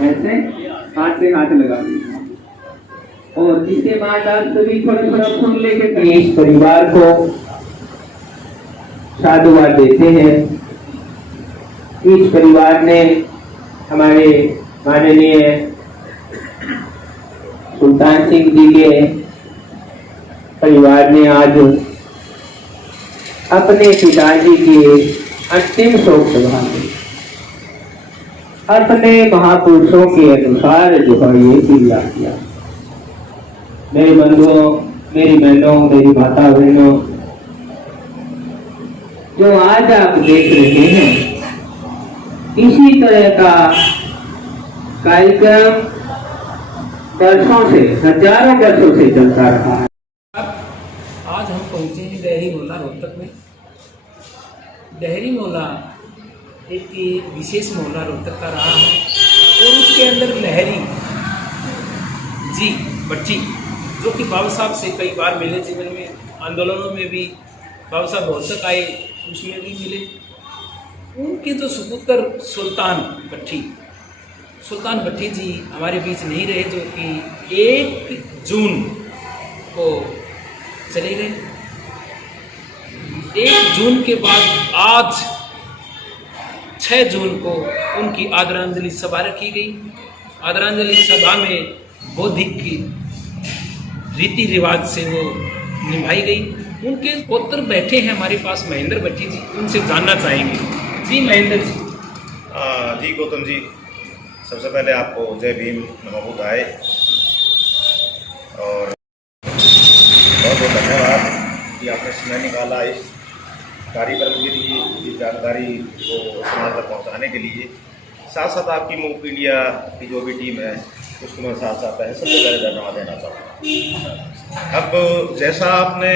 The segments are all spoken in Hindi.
ऐसे हाथ पे हाथ लगा और इसके बाद आप सभी थोड़ा थोड़ा फूल लेके इस परिवार को साधुवाद देते हैं। इस परिवार ने हमारे माननीय सुल्तान सिंह जी के परिवार ने आज अपने पिताजी की अंतिम शोक सभा में अपने महापुरुषों के अनुसार जो है ये क्रिया किया। मेरे बंधुओं, मेरी बहनों, मेरी माता बहनों, जो आज आप देख रहे हैं इसी तरह का कार्यक्रम वर्षों से, हजारों वर्षों से चलता रहा है। आज हम पहुंचे हैं डेहरी मोहल्ला रोहतक में। डेहरी मोहल्ला एक विशेष मोहल्ला रोहतक का रहा है और उसके अंदर लहरी जी बच्ची जो कि बाबा साहब से कई बार मिले, जीवन में आंदोलनों में भी बाबा साहब रोहतक आए, उसमें भी मिले। उनके जो सुपुत्र सुल्तान भट्टी जी हमारे बीच नहीं रहे, जो कि 1 जून को चले गए। 1 जून के बाद आज 6 जून को उनकी आदरांजलि सभा रखी गई। आदरांजलि सभा में बौद्धिक की रीति रिवाज से वो निभाई गई। उनके पुत्र बैठे हैं हमारे पास, महेंद्र भट्टी जी, उनसे जानना चाहेंगे। जी महेंद्र जी। जी गौतम जी, सबसे पहले आपको जय भीम, नमो बुद्धाय और बहुत बहुत धन्यवाद कि आपने समय निकाला इस कार्यक्रम के लिए, इस जानकारी को समाज तक पहुँचाने के लिए। साथ साथ आपकी मूव इंडिया की जो भी टीम है उसको मैं साथ साथ है सबसे पहले धन्यवाद देना चाहूँगा। अब जैसा आपने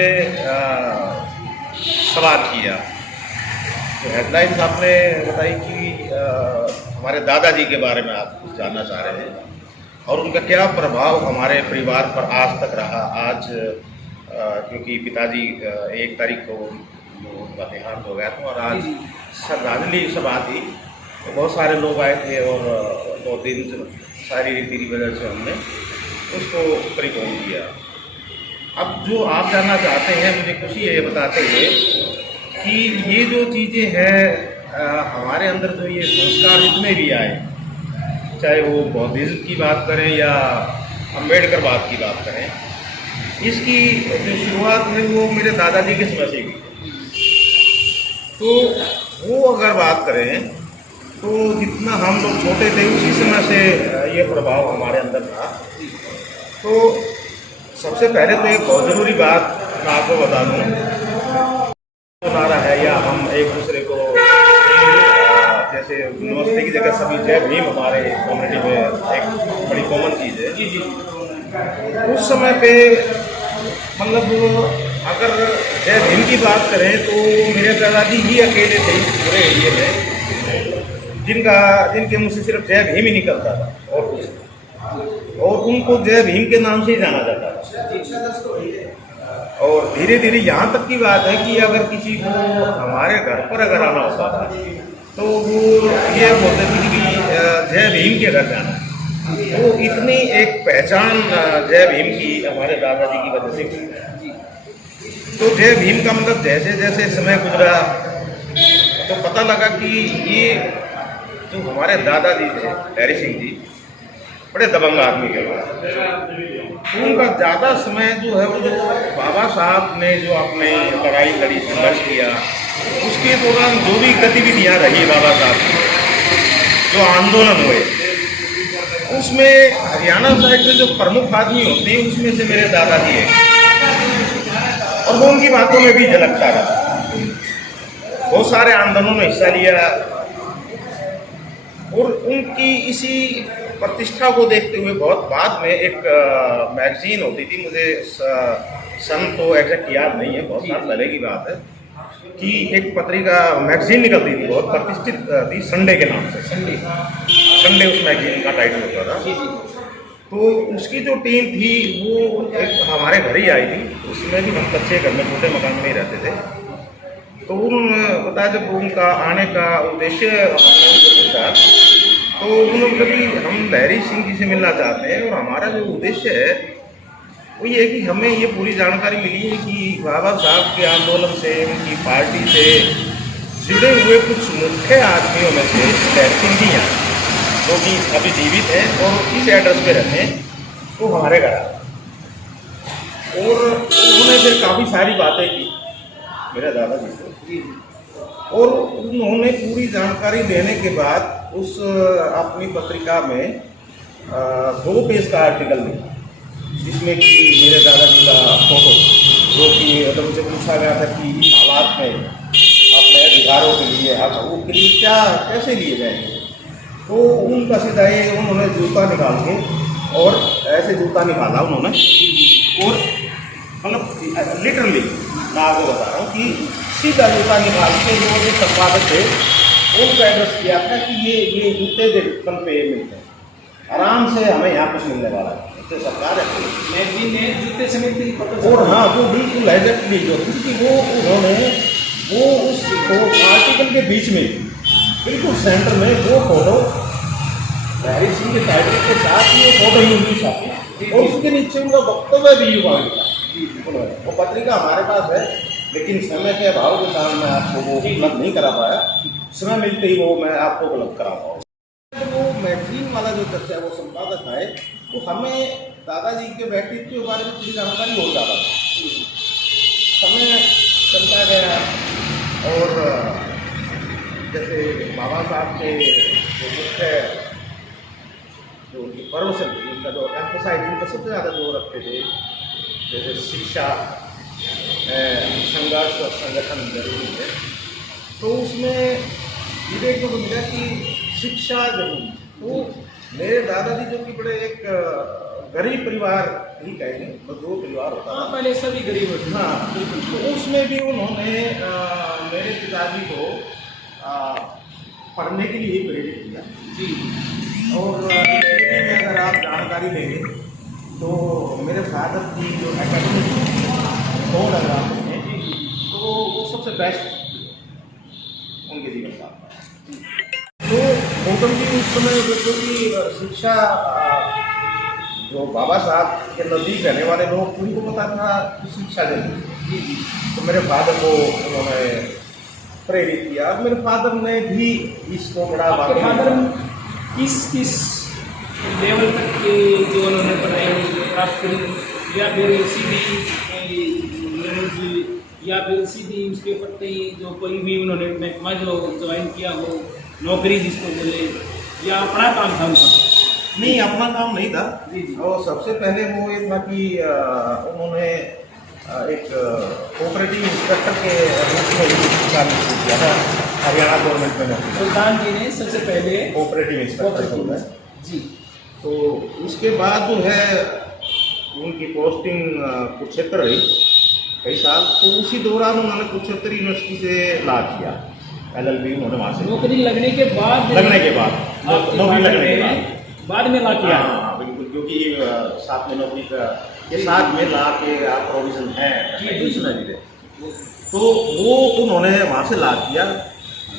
सवाल किया तो हेडलाइंस आपने बताई कि हमारे दादाजी के बारे में आप जानना चाह रहे हैं और उनका क्या प्रभाव हमारे परिवार पर आज तक रहा। आज क्योंकि पिताजी 1 तारीख को उनका देहांत हो गया था और आज श्रद्धांजलि सभा थी, तो बहुत सारे लोग आए थे और 2 दिन सारी रीति रिवाज से हमने उसको परिपूर्ण किया। अब जो आप जानना चाहते हैं, मुझे खुशी है ये बताते हुए कि ये जो चीज़ें हैं हमारे अंदर जो ये संस्कार जितने भी आए, चाहे वो बौद्धिज्म की बात करें या अम्बेडकर बात की बात करें, इसकी जो शुरुआत है वो मेरे दादाजी के समय से हुई। तो वो अगर बात करें तो जितना हम लोग छोटे थे उसी समय से ये प्रभाव हमारे अंदर था। तो सबसे पहले तो एक बहुत ज़रूरी बात मैं आपको बता दूँ, नारा है या हम एक दूसरे को जैसे नमस्ते की जगह सभी जय भीम हमारे कम्युनिटी में एक बड़ी कॉमन चीज़ है। जी जी। उस समय पे मतलब अगर जय भीम की बात करें तो मेरे दादाजी ही अकेले थे इस पूरे एरिए में जिनके मुँह से सिर्फ जय भीम ही निकलता था और कुछ, और उनको जय भीम के नाम से ही जाना जाता था। और धीरे धीरे यहाँ तक की बात है कि अगर किसी को हमारे घर पर अगर आना होता था तो वो ये बोलते थे कि जय भीम के घर जाना। तो इतनी एक पहचान जय भीम की हमारे दादाजी की वजह से की। तो जय भीम का मतलब जैसे जैसे समय गुजरा तो पता लगा कि ये जो हमारे दादाजी थे हरी सिंह जी, बड़े दबंग आदमी के बाद उनका ज़्यादा समय जो है वो जो बाबा साहब ने जो अपने लड़ाई लड़ी, संघर्ष किया, उसके दौरान जो भी गतिविधियाँ रही बाबा साहब की, जो आंदोलन हुए, उसमें हरियाणा साइड में जो प्रमुख आदमी होते हैं उसमें से मेरे दादाजी है और वो उनकी बातों में भी झलकता रहा। बहुत सारे आंदोलनों में हिस्सा लिया और उनकी इसी प्रतिष्ठा को देखते हुए बहुत बाद में एक मैगजीन होती थी, मुझे सन तो एग्जैक्ट याद नहीं है, बहुत साल पहले की बात है, कि एक पत्रिका मैगजीन निकलती थी बहुत प्रतिष्ठित थी, संडे के नाम से। संडे उस मैगजीन का टाइटल होता था। तो उसकी जो टीम थी वो एक हमारे घर ही आई थी, उसमें भी हम कच्चे घर में छोटे मकान में ही रहते थे। तो उन्होंने बताया जब उनका आने का उद्देश्य हमने उनसे पूछा तो उन्होंने भी हम लहरी सिंह जी से मिलना चाहते हैं, और हमारा जो उद्देश्य है वो ये है कि हमें ये पूरी जानकारी मिली है कि बाबा साहब के आंदोलन से, उनकी पार्टी से जुड़े हुए कुछ मुख्य आदमियों में से लहरी सिंह जी हैं, जो कि अभी जीवित हैं और इस एड्रेस पे रहते हैं, वो हमारे घर आए और उन्होंने फिर काफ़ी सारी बातें की मेरे दादाजी से, और उन्होंने पूरी जानकारी देने के बाद उस अपनी पत्रिका में 2 पेज का आर्टिकल लिखा, जिसमें कि मेरे दादाजी का फोटो, जो कि मतलब मुझे पूछा गया था कि इस हालात में अपने अधिकारों के लिए आप वो के लिए क्या कैसे लिए जाएंगे, तो उनका सीधा ये उन्होंने जूता निकाल के, और ऐसे जूता निकाला उन्होंने, और मतलब लिटरली मैं आपको बता रहा हूँ कि सीधा जूता निकाल के जो संपादक थे उनको एड्रेस किया था कि ये जूते देखने पे मिलते हैं, आराम से हमें यहाँ कुछ मिलने वाला है, इससे सरकार है मैगजीन ने जूते समेत की फोटो, और हाँ वो बिल्कुल एग्जैक्टली जो क्योंकि वो उन्होंने वो उस आर्टिकल के बीच में बिल्कुल सेंटर में वो फोटो लहरी सिंह के टाइटल के साथ ये फोटो ही उनकी छापी, और उसके नीचे उनका वक्तव्य भी युवा लिखा। वो पत्रिका हमारे पास है, लेकिन समय के अभाव के कारण मैं आपको वो उपलब्ध नहीं करा पाया, समय मिलते ही वो मैं आपको उपलब्ध करा पाऊँ। वो मैगजीन वाला जो चर्चा वो संपादक है, तो हमें दादाजी के व्यक्तित्व के बारे में पूरी जानकारी हो जाता था। समय चलता गया, और जैसे बाबा साहब के जो मुख्य जो उनकी पर्व से उनका जो एम्फोसाइज उनका सबसे ज़्यादा जोर रखते थे, जैसे शिक्षा, संघर्ष और संगठन जरूरी है, तो उसमें ये देखने को मिला कि शिक्षा जरूरी। तो मेरे दादाजी जो कि बड़े एक गरीब परिवार ही कहेंगे, मजदूर परिवार होता था, पहले सभी गरीब होते। हाँ बिल्कुल। तो उसमें भी उन्होंने मेरे पिताजी को पढ़ने के लिए प्रेरित किया जी। और में अगर आप जानकारी लेंगे तो मेरे फादर की जो एकेडमिक गोल अगर आप देखें तो वो सबसे बेस्ट उनके जीवन का। तो गौतम जी उस समय जो कि शिक्षा जो बाबा साहब के नज़दीक रहने वाले लोग उनको पता था कि शिक्षा जरूरी है, तो मेरे फादर को उन्होंने प्रेरित किया। मेरे फादर ने भी इसको बड़ा फादर किस लेवल तक के जो उन्होंने पढ़ाई प्राप्त करी, या फिर सीधी या फिर सीधी उसके पत्ते जो कोई भी उन्होंने महकमा जो ज्वाइन किया हो, नौकरी जिसको बोले, या अपना काम था उनका? नहीं, अपना काम नहीं था जी जी। और सबसे पहले वो ये था कि उन्होंने एक कोऑपरेटिव इंस्पेक्टर के रूप में काम किया था हरियाणा गवर्नमेंट में नौकरी। सुल्तान जी ने सबसे पहले कोऑपरेटिव इंस्पेक्टर जी। तो उसके बाद जो है उनकी पोस्टिंग कुरुक्षेत्र रही कई साल, तो उसी दौरान उन्होंने कुरुक्षेत्र यूनिवर्सिटी से ला किया LLB उन्होंने वहाँ से नौकरी लगने के बाद नौकरी लगने के बाद में ला किया। हाँ बिल्कुल, क्योंकि साथ में नौकरी का के साथ में ला के आप प्रोविजन है तो वो उन्होंने वहाँ से ला किया।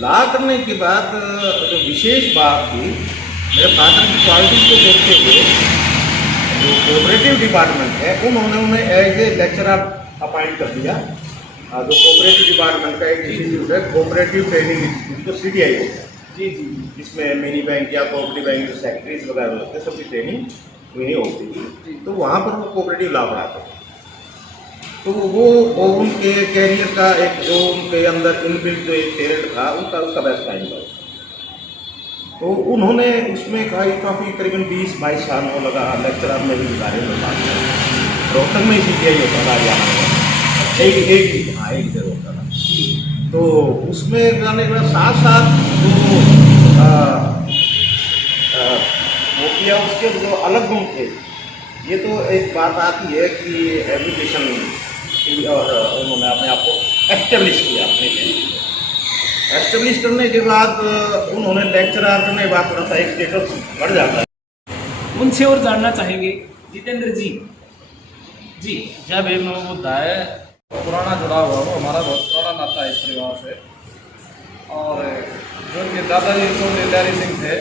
ला करने के बाद जो विशेष बात थी, मेरे फादर की क्वालिटी को देखते हुए जो कोऑपरेटिव डिपार्टमेंट है उन्होंने उन्हें एज ए लेक्चरर अपॉइंट कर दिया। जो कोऑपरेटिव डिपार्टमेंट का एक इंस्टीट्यूट है, कोऑपरेटिव ट्रेनिंग इंस्टीट्यूट, जो CTI होता है जी जी, जिसमें मिनी बैंक या कोऑपरेटिव बैंक जो सेक्रेटरीज वगैरह होते हैं सबकी ट्रेनिंग वहीं होती थी। तो वहाँ पर वो कोऑपरेटिव लॉ पढ़ाते थे। तो वो उनके कैरियर का एक जो उनके अंदर इनबिल्ट जो एक टैलेंट था उनका उसका बेस्ट टाइम था। तो उन्होंने उसमें काफ़ी करीबन 20-22 साल वो लगा लेक्चरर में भी गुजारे। रोहतक में CTI होता था हरियाणा में, एक इधर होता था। तो उसमें जाने के बाद साथ वो किया। उसके जो अलग गुण थे, ये तो एक बात आती है कि एजुकेशन और उन्होंने अपने आप को एस्टेब्लिश किया। अपने एस्टेब्लिश करने के बाद उन्होंने लेक्चरर करने के बाद थोड़ा सा एक स्टेटस बढ़ जाता है। उनसे और जानना चाहेंगे जितेंद्र जी। जी, जब एक मुद्दा है पुराना जुड़ा हुआ, वो हमारा बहुत पुराना नाता है इस परिवार से। और जो कि दादाजी छोटे लहरी सिंह थे,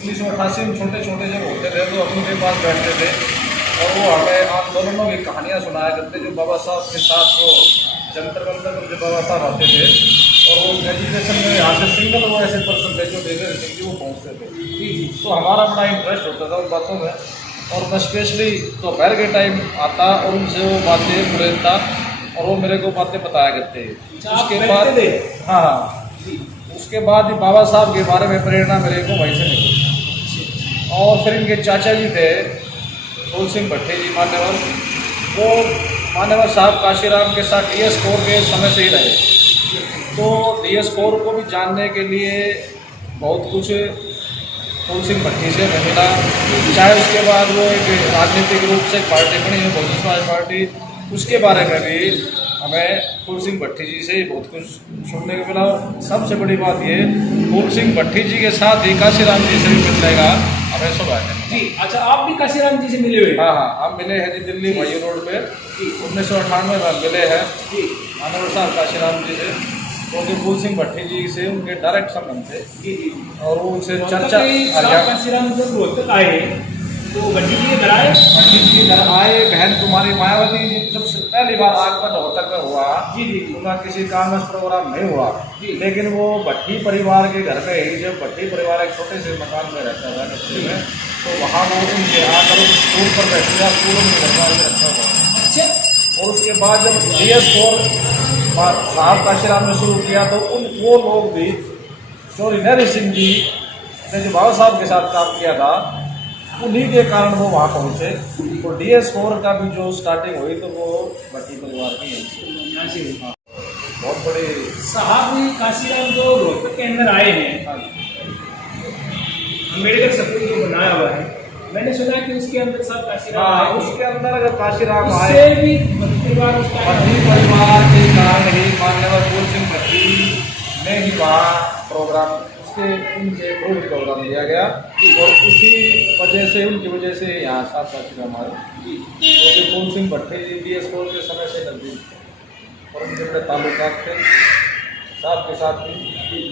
1988 में छोटे छोटे जब होते थे तो हम उनके पास बैठते थे और वो हमें आंदोलनों की कहानियाँ सुनाया करते, जो बाबा साहब के साथ वो जंतर मंतर पर जो बाबा साहब आते थे, और वो एजुकेशन में यहाँ से सिंगल वो ऐसे पर्सन थे जो देवे सिंह जी वो पहुँचते थे। तो हमारा बड़ा इंटरेस्ट होता था उन बातों में, और मैं स्पेशली दोपहर के टाइम आता और उनसे वो बातें प्रेरता और वो मेरे को बातें बताया करते। उसके बाद हाँ, उसके बाद बाबा साहब के बारे में प्रेरणा मेरे को वहीं से मिली। और फिर इनके चाचा जी थे फूल सिंह भट्टी जी मान्यवर, वो मान्यवर साहब काशीराम के साथ DS कोर के समय से ही रहे, तो DS कोर को भी जानने के लिए बहुत कुछ फूल सिंह भट्टी से हमें मिला। चाहे उसके बाद वो एक राजनीतिक रूप से पार्टी बनी है बहुजन समाज पार्टी, उसके बारे में भी हमें फूल सिंह भट्टी जी से बहुत कुछ सुनने को मिला। सबसे बड़ी बात ये, फूल सिंह भट्टी जी के साथ ही काशीराम जी से भी मिलने का हमें सौभाग्य जी। अच्छा, आप भी काशीराम जी से मिले हुए? हाँ, हम मिले हैं जी दिल्ली मयूर रोड पे 1998 में मिले हैं जी मानवर साहब काशीराम जी से, क्योंकि फूल सिंह भट्टी जी से उनके डायरेक्ट संबंध थे जी जी। और वो उनसे चर्चा साहब काशीराम जब रोहतक आए तो भट्टी जी के घर आए? भट्टी जी के घर आए। बहन कुमारी मायावती जी जब से पहली बार आगमन रोहतक में हुआ जी जी, उनका किसी कारणवश प्रोग्राम नहीं हुआ, लेकिन वो भट्टी परिवार के घर में ही, जब भट्टी परिवार एक छोटे से मकान में रहता था कच्चे में, तो वहाँ वो उनके आकर उस स्टूल पर बैठ गया, स्टूल में घर में रखा हुआ। अच्छा। और उसके बाद जब DS कोर साहब काशीराम ने शुरू किया तो वो लोग भी, जो नहरी सिंह जी ने जो बाबा साहब के साथ काम किया था, उन्हीं के कारण वो वहाँ पहुँचे। तो DS कोर का भी जो स्टार्टिंग हुई तो वो भट्टी परिवार की है। बहुत बड़ी साहब काशीराम जो रोहतक के अंदर आए हैं, अम्बेडकर स्कूल जो बनाया हुआ है, मैंने सुना कि उसके अंदर साहब काशीराम आए। उसके अंदर अगर काशीराम उससे आए, भी परिवार भट्टी परिवार के कारण ही मान्यवर फूल सिंह भट्टी ने ही वहाँ प्रोग्राम उनके प्रोग्राम दिया गया, और उसी वजह से, उनकी वजह से यहाँ साहब काशीराम आए, क्योंकि फूल सिंह भट्टी जी DS कोर के समय से नजदीक और उनके बड़े ताल्लुकात थे साहब के साथ भी,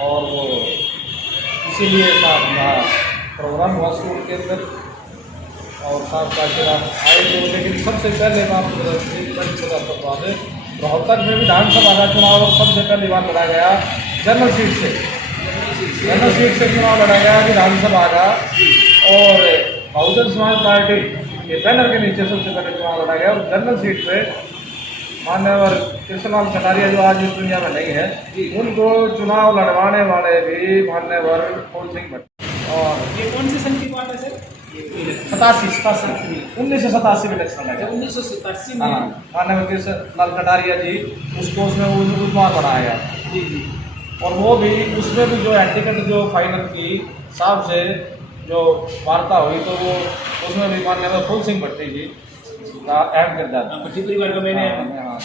और वो इसीलिए साहब यहाँ प्रोग्राम हुआ स्कूल के अंदर और साहब काशीराम आए थे। लेकिन सबसे पहले बात है, रोहतक में विधानसभा का चुनाव सबसे पहली बार लड़ा गया जनरल सीट से, चुनाव लड़ा गया विधानसभा का, और बहुजन समाज पार्टी के बैनर के नीचे सबसे पहले चुनाव लड़ा गया। और जनरल सीट पे मान्यवर कृष्णलाल कटारिया जो आज इस दुनिया में नहीं है, उनको चुनाव लड़वाने वाले भी मान्यवर फूल सिंह भट्टी। और ये कौन से सन की बात है सर? 1987 में इलेक्शन लगा, 1987 में। हाँ, मान्यवर कृष्णलाल कटारिया जी उसको उसमें उम्मीदवार बनाया जी जी। और वो भी उसमें भी जो टिकट जो फाइनल की साहब से जो वार्ता हुई, तो वो उसमें भी मान्यवर फूल सिंह भट्टी जी का अहम किरदार। भट्टी परिवार का मैंने हाँ,